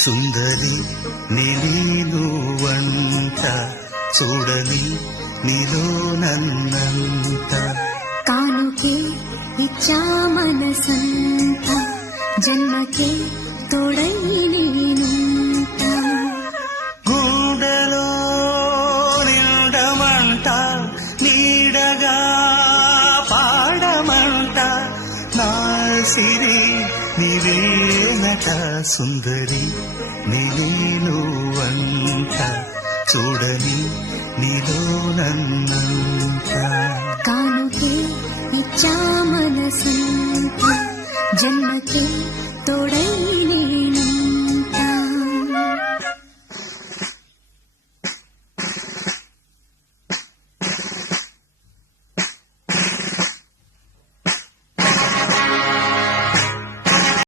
సుందరి నీనువంట చూడని నీలో నన్నంత కానుకే ఇచ్చా మనసంత జన్మకే తోడై నేనుంట గుండెలో నిండమంట నీడగా పాడమంట నా సిరి నీవేనట సుందరి నీనువంట చూడని నీలో నన్నంత కానుకే ఇచ్చా మనసంత జన్మకే తోడై